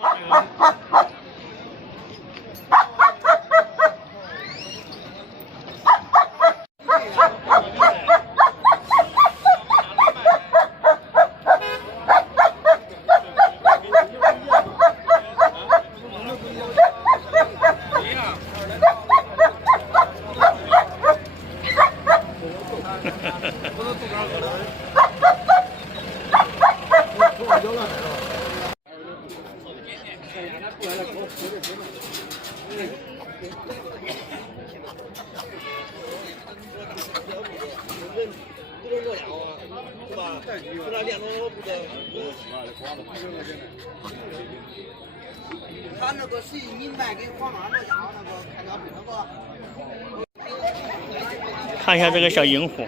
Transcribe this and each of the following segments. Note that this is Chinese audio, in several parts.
他那个谁明白给黄二那家伙那个开条那个。看一下这个小银虎。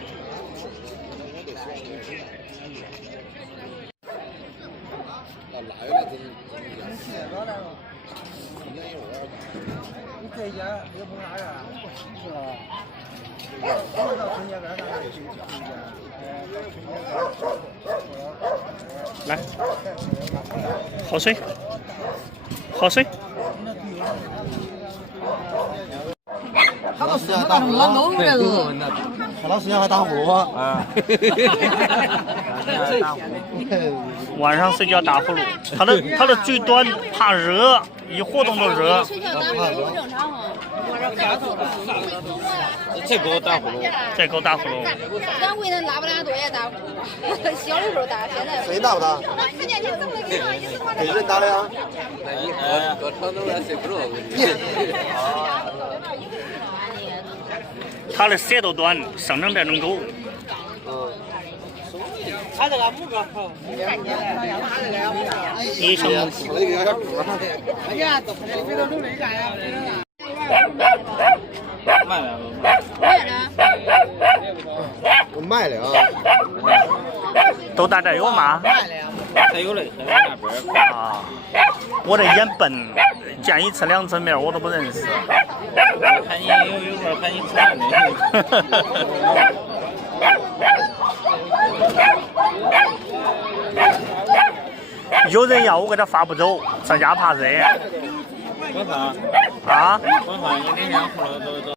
来，喝水，喝水。他老师要打呼噜，他老师要打呼噜啊！晚上睡觉打呼噜，他的最短怕热，一活动就热。睡觉打呼噜不正常吗？这狗打呼噜，这狗打呼噜。咱为了拉不拉多也打呼噜，小的时候打，现在。谁打不打？4年前怎么给上一次给人打的呀？搁床头上睡不着。它的舌头短，生成这种狗。他这个母狗好。一生。哎呀，都非常努力干呀！卖了。我卖了啊。都大点有吗？卖了呀。还有嘞，还有那边。啊，我这眼笨，见一次两次面我都不认识。看你有块看你吃饭没？有人要我给他发不走，在家怕热。我发。啊？我发，你2天后头走。